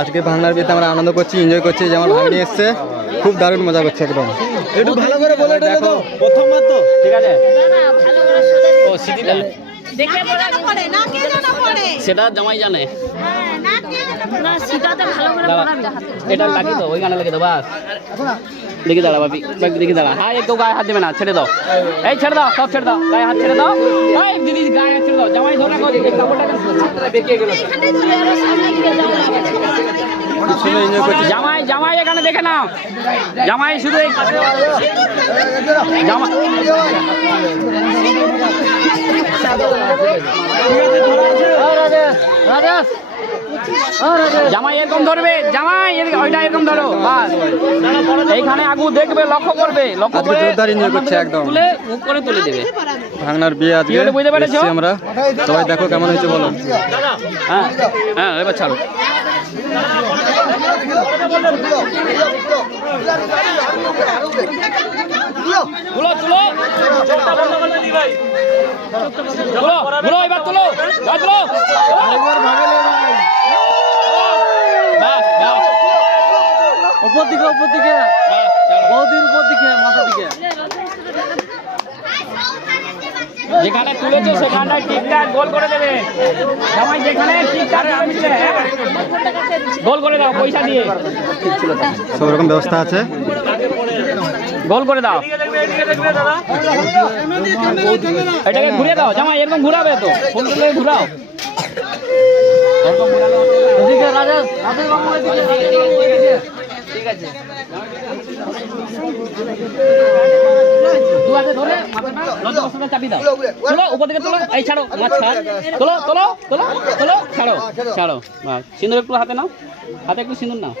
আজকে ভাঙনার বিয়েতে আমরা আনন্দ করছি, এনজয় করছি। যে আমার ভাগ্নি এসছে, খুব দারুণ মজা করছে একদম। একটু ভালো করে বলে দেখো, প্রথমবার তো ঠিক আছে। ও সিটিটা দেখে পড়ে না, কে জানা পড়ে সেটা জামাই জানে। হ্যাঁ, না কে জানা পড়ে না, সিটাতে ভালো করে পড়াবি হাতে। এটা লাগি তো ওই গানে লেগে দাও বাস। দেখি দাঁড়া বাপি, দেখি দাঁড়া। হ্যাঁ একটু গায়ে হাত দেবে না, ছেড়ে দাও। এই ছেড়ে দাও, সব ছেড়ে দাও, গায়ে হাত ছেড়ে দাও। এই দিদি গায়ে হাত ছেড়ে দাও। জামাই ধরে রাখো, কাপড়টা হাতটা বেঁকে গেল। এখানেই ধরে আরো সামনে দিকে যাও। খুব সুন্দর এনজয় করছি। জামাই জামাই এখানে দেখে নাও। জামাই শুধু এই জামাই জামাই এরকম ধরবে, জামাই ওইটা এরকম ধরো বাস। এইখানে আগু দেখবে, লক্ষ্য করবে, লক্ষ্য আজকে করে জোরদার এনজয় করছে একদম। তুলে মুখ করে তুলে দেবে। ভাঙনার বিয়ে আজকে কি হলো বুঝতে পেরেছো? এসছি আমরা, সবাই দেখো কেমন হয়েছে বলো। হ্যাঁ হ্যাঁ এবার ছাড়ো। তুলো তুলো তুলো তুলো এবার তুলো, এবার তুলো। বাস বাস উপর দিকে বাস ছাড়ো। বৌদির উপর দিকে মাথা দিকে যেখানে তুলেছো সেখানটায় ঠিকঠাক গোল করে দেবে। জামাই যেখানে ঠিকঠাক তুলেছিলে, গোল করে দাও পয়সা দিয়ে। সব রকম ব্যবস্থা আছে। গোল করে দাও। এটাকে ঘুরে দাও, জামাই এরকম ঘুরাবে তো, ফুল তুলে ঘুরাও। এরকম ঘুরালে এদিকে রাজেশ বাবু এদিকে ঠিক আছে। দু হাতে ধরে মাথাটা লজ্জা বস্তাটা চাপি দাও। তোলো উপর দিকে তোলো, এই ছাড়ো মাছ ছাড়, তোলো তোলো তোলো তোলো, ছাড়ো ছাড়ো। বাস সিঁদুর একটু হাতে নাও, হাতে একটু সিঁদুর নাও,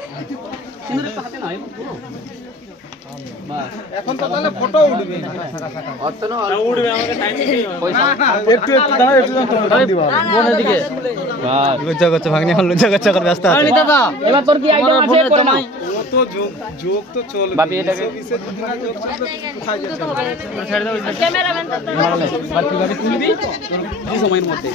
সিঁদুর একটু হাতে নাও, একটু তোলো। বাস এখন তো তাহলে ফটো উঠবে পয়সা একটু দাঁড়াও, একটু দিবা বোনের দিকে। বাস লজ্জা করছে ভাগ্নি, আমার লজ্জা করছে, এখন ব্যস্ত আছে। দাদা এবার তোর কি আইটেম আছে করে নাও। কত যোগ তো চলবে বাপি এটাকে ক্যামেরাম্যান তো বাপি তুলবি সময়ের মধ্যে।